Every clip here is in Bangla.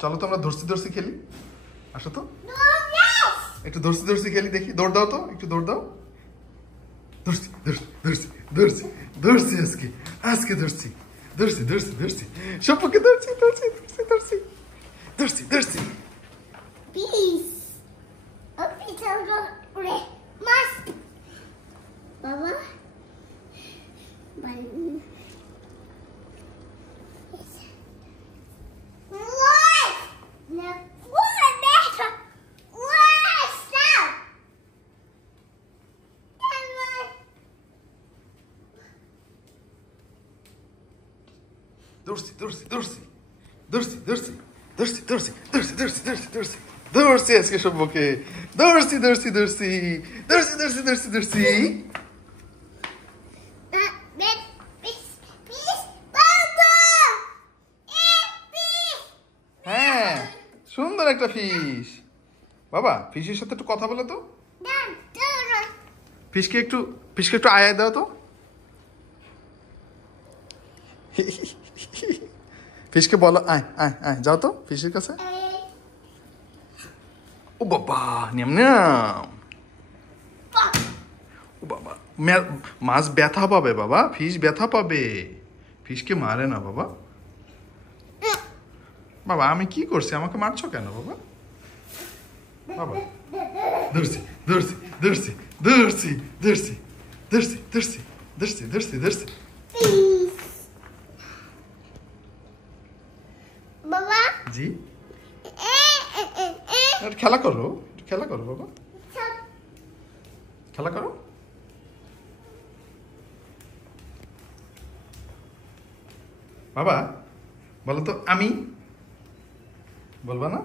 চলো তো আমরা ধরছি ধরছি খেলি। আসো তো একটু ধরছি ধরছি খেলি, দেখি। দৌড় দাও তো, একটু দৌড় দাও। ধরছি ধরছি ধরছি ধরছি ধরছি, আজকে আজকে ধরছি ধরছি ধরছি ধরছি, সবকে ধরছি ধরছি ধরছি ধরছি ধরছি ধরছি। বাবা ধরছি ধরছি ধরছি ধরছি ধরছি ধরছি ধরছি ধরছি ধরছি ধরছি ধরছি ধরছি, আজকে সবকে ধরছি ধরছি ধরছি ধরছি ধরছি ধরছি ধরছি। হ্যাঁ, সুন্দর একটা ফিশ। বাবা, ফিশের সাথে একটু কথা বলো তো। ফিশকে একটু আয়া দাও তো। ফিশকে বলো আয় আয় আয়, যাও তো ফিশের কাছে। ও বাবা, নিয়াম নিয়াম। ও বাবা, মাছ ব্যথা পাবে বাবা, ফিশ ব্যথা পাবে। ফিশকে মারে না বাবা। বাবা, আমি কি করছি? আমাকে মারছো কেন বাবা? বাবা, ধরছি ধরছি ধরছি ধরছি ধরছি ধরছি ধরছি ধরছি ধরছি ধরছি। বাবা জি, খেলা করো, খেলা করো বাবা, খেলা করো। বাবা বলো তো, আমি বলবা না?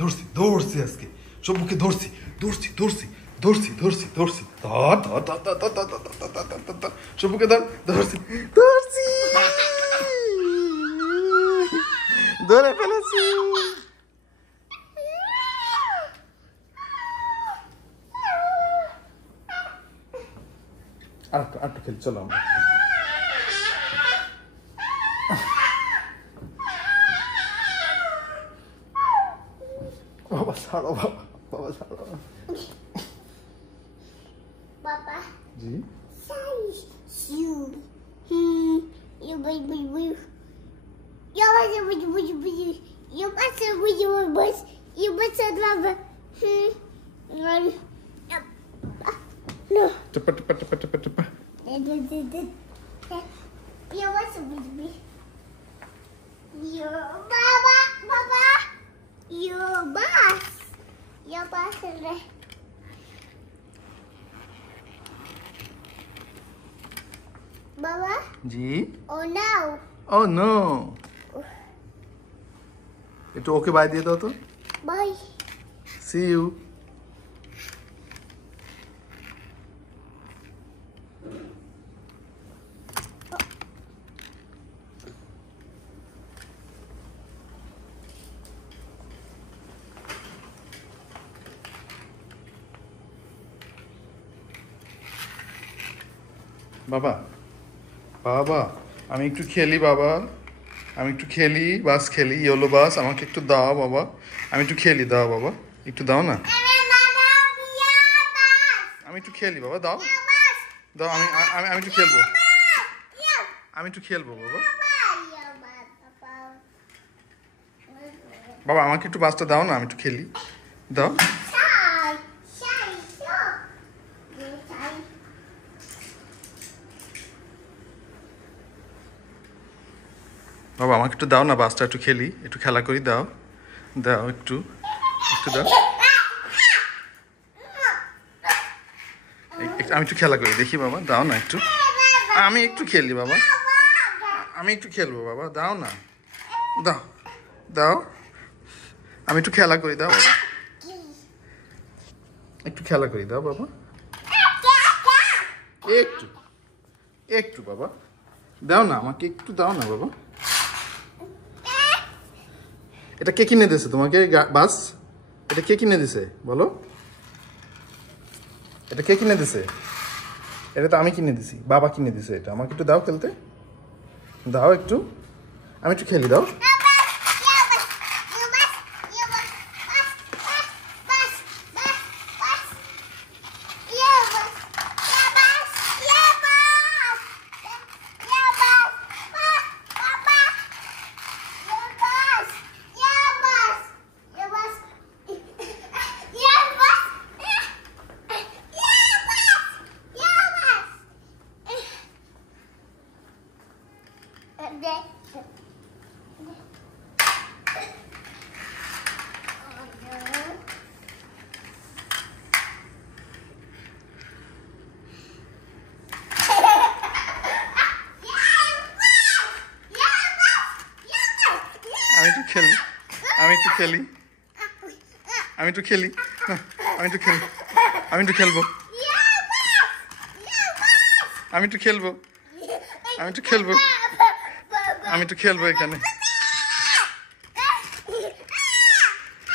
ধরছি ধরছি, আজকে সবকে ধরছি ধরছি ধরছি ধরছি ধরছি ধরছি। ধর ধর ধর ধর ধর ধর ধর ধর ধর ধর ধর, সবকে ধর, ধরছি ধরছি, ধরে ফেলেছি। আরেকটু খেলি, চলো আমরা। বাবা ছাড়ো, বাবা বাবা ছাড়ো। বাবা জি, টিপা টিপা টিপা টিপা টিপা। Baba? জি। Oh no! Oh no. একটু ওকে বাই দিয়ে দাও তো। Bye. See you. বাবা বাবা, আমি একটু খেলি বাবা, আমি একটু খেলি, বাস খেলি, ইয়েলো বাস, আমাকে একটু দাও বাবা, আমি একটু খেলি, দাও বাবা, একটু দাও না। আমি একটু খেলি বাবা, দাও দাও, আমি আমি আমি একটু খেলবো, আমি একটু খেলবো বাবা। বাবা, আমাকে একটু বাসটা দাও না, আমি একটু খেলি, দাও। বাবা, আমাকে একটু দাও না, বাসটা একটু খেলি, একটু খেলা করি, দাও দাও, একটু একটু দাও। আমি একটু খেলা করি দেখি বাবা, দাও না একটু, আমি একটু খেলি বাবা, আমি একটু খেলবো বাবা, দাও না, দাও দাও, আমি একটু খেলা করি, দাও বাবা, একটু খেলা করি, দাও বাবা, একটু একটু বাবা, দাও না, আমাকে একটু দাও না বাবা। এটা কে কিনে দিয়েছে তোমাকে বাস? এটা কে কিনে দিছে বলো? এটা কে কিনে দিছে? এটা তো আমি কিনে দিছি, বাবা কিনে দিছে। এটা আমাকে একটু দাও খেলতে, দাও একটু, আমি একটু খেলি, দাও। আমি একটু খেলি, আমি একটু খেলি, আমি একটু খেলি, আমি একটু খেলি, আমি একটু খেলবো, আমি একটু খেলবো, আমি একটু খেলবো, আমি একটু খেলবো এখানে,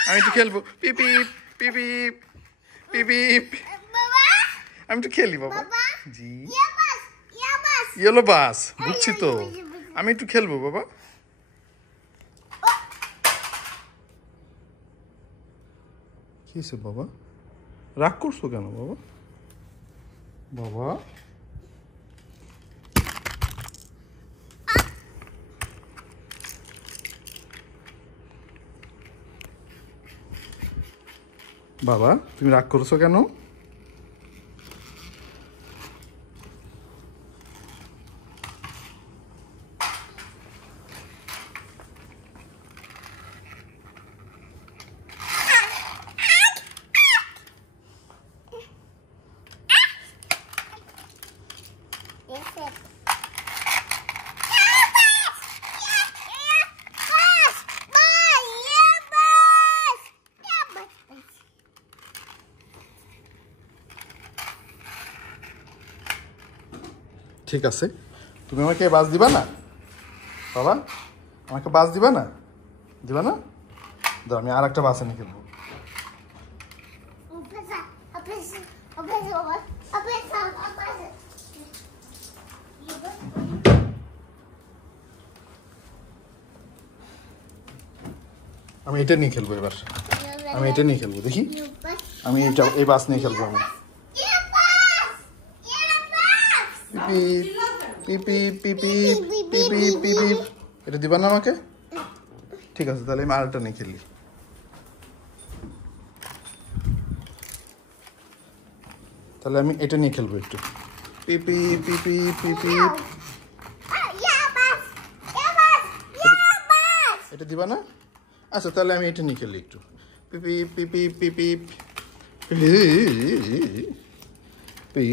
আমি একটু খেলবো, পিপি পিপি পিপি, আমি একটু খেলি বাবা। জি ইয়েলো বাস, বুঝছি তো, আমি একটু খেলবো বাবা। কি হয়েছে বাবা, রাগ করছো কেন বাবা? বাবা বাবা তুমি রাগ করছো কেন? ঠিক আছে, তুমি আমাকে বাস দিবা না বাবা? আমাকে বাস দিবা না? দিবা না? দাও, আমি আর একটা বাস এনে খেলবো। আমি এটা নিয়ে খেলবো এবার, আমি এটা নিয়ে খেলবো, দেখি আমি এই বাস নিয়ে খেলবো। আমি পিপি পিপি পিপি পিপি, এটা দিবা না আমাকে? ঠিক আছে, তাহলে আমি আরেকটা নিয়ে খেলি। তাহলে আমি এটা নিয়ে খেলবো একটু, পিপি পিপি পিপি। এটা দিবা না? আচ্ছা তাহলে আমি এটা নিয়ে খেলি একটু, পিপি পিপি পিপি পি।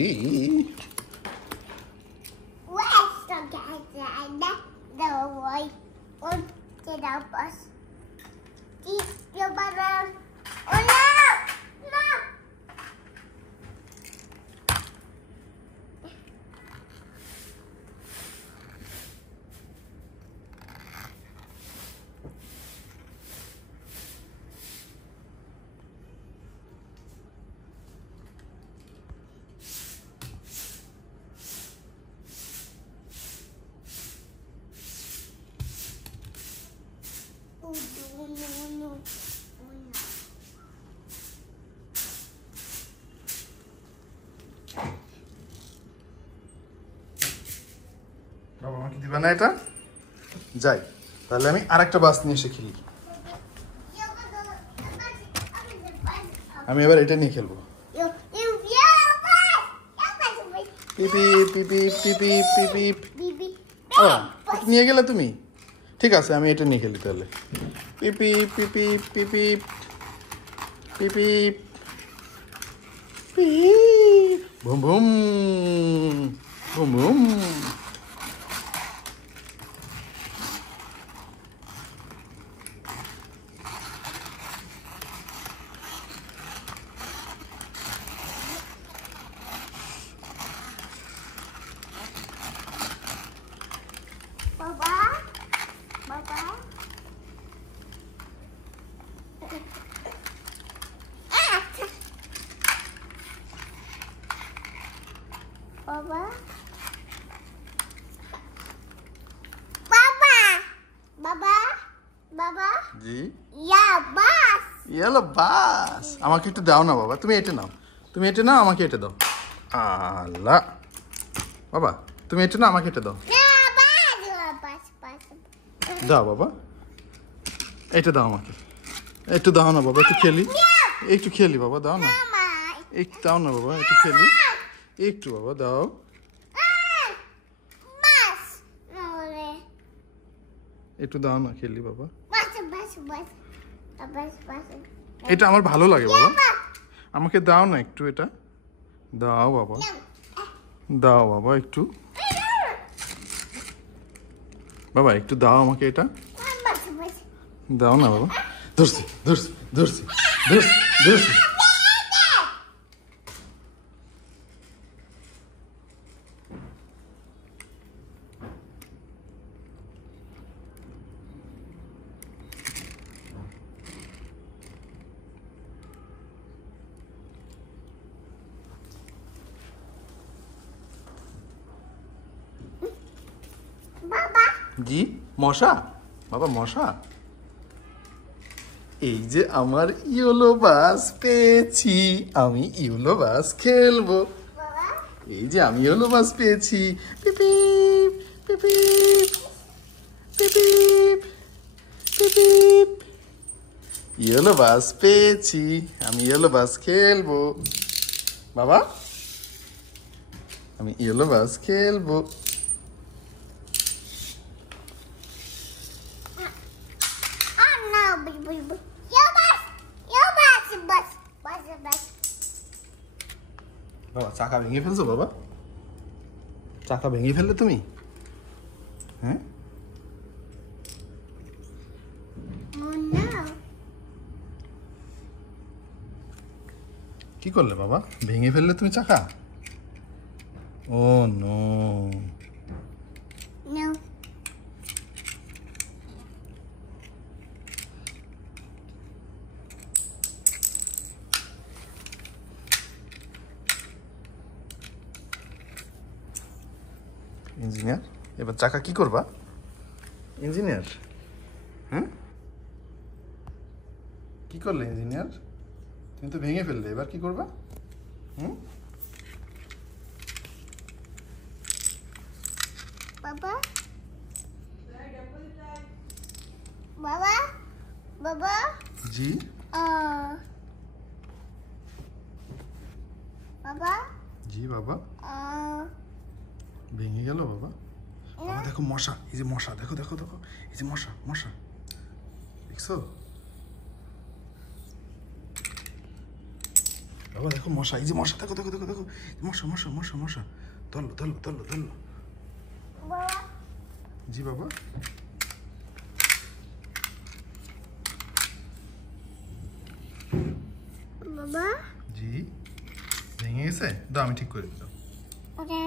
বাবা আমাকে দিবা না এটা? যাই, তাহলে আমি আরেকটা বাস নিয়ে এসে খেলি। আমি এবার এটা নিয়ে খেলবো, পিপি পিপি পিপি পিপি। ও এটা নিয়ে গেলে তুমি? ঠিক আছে, আমি এটা নিয়ে খেলি তাহলে, পিপি পিপি পিপি পিপি পি, boom boom boom boom. Baba. Baba. Baba. Baba. জি Yeah, bus. ইয়েলো বাস আমাকে একটু দাও না বাবা, তুমি এটা নাও, তুমি এটা নাও, আমাকে এটা দাও। আল্লাহ বাবা, তুমি এটা নাও, আমাকে এটা দাও। Yeah, bus. Bus. দাও বাবা, এটা দাও আমাকে, একটু দাও না বাবা, একটু খেলি, একটু খেলি বাবা, দাও না, Mama. একটু দাও না বাবা, একটু খেলি, একটু বাবা দাও। Bus. No, একটু দাও না, খেলি বাবা। bus. Bus. এটা আমার ভালো লাগে বাবা, আমাকে দাও না একটু, এটা দাও বাবা, দাও বাবা একটু, বাবা একটু দাও আমাকে, এটা Bus. দাও না বাবা। ধরছি ধরছি ধরছি ধরছি ধরছি। Baba. জি মশা বাবা, মশা। এই যে আমার ইয়েলো বাস পেয়েছি, আমি ইয়েলো বাস খেলবো। Baba. এই যে আমি ইয়েলো বাস পেয়েছি, পিপিপ পিপিপ পিপিপ পিপিপ, ইয়েলো বাস পেয়েছি, আমি ইয়েলো বাস খেলবো। বাবা আমি ইয়েলো বাস খেলবো। Oh no, bus. Your bus. Bus. বাবা চাকা ভেঙে ফেলছো বাবা, চাকা ভেঙে ফেললে তুমি, হ্যাঁ? Oh no. কি করলে বাবা, ভেঙে ফেললে তুমি চাকা? ও নো। No. ইঞ্জিনিয়ার এবার চাকা কি করবা? ইঞ্জিনিয়ার, হ্যাঁ কি করলে ইঞ্জিনিয়ার? তুমি তো ভেঙে ফেললে, এবার কি করবা? হুম Baba. Baba. Baba. জি Baba. জি বাবা, ভেঙে গেল বাবা। বাবা দেখো মশা, এই যে মশা, দেখো দেখো দেখো, এই যে মশা, মশা দেখছো বাবা, দেখো মশা, এই যে মশা, দেখো দেখো দেখো দেখো, মশা মশা মশা মশা, ধরলো ধরলো ধরলো ধরলো। Baba. জি বাবা, Baba. জি ভেঙে গেছে, দাও আমি ঠিক করে দিই, দাও Okay.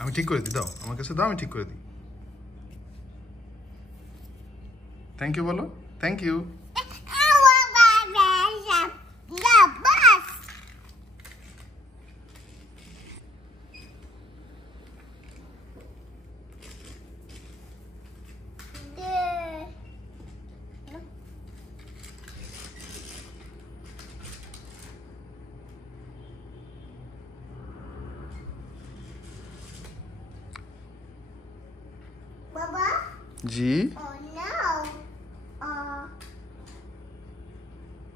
আমি ঠিক করে দিই, দাও আমার কাছে দাও, আমি ঠিক করে দিই। থ্যাংক ইউ বলো, thank you. The bus. Baba. G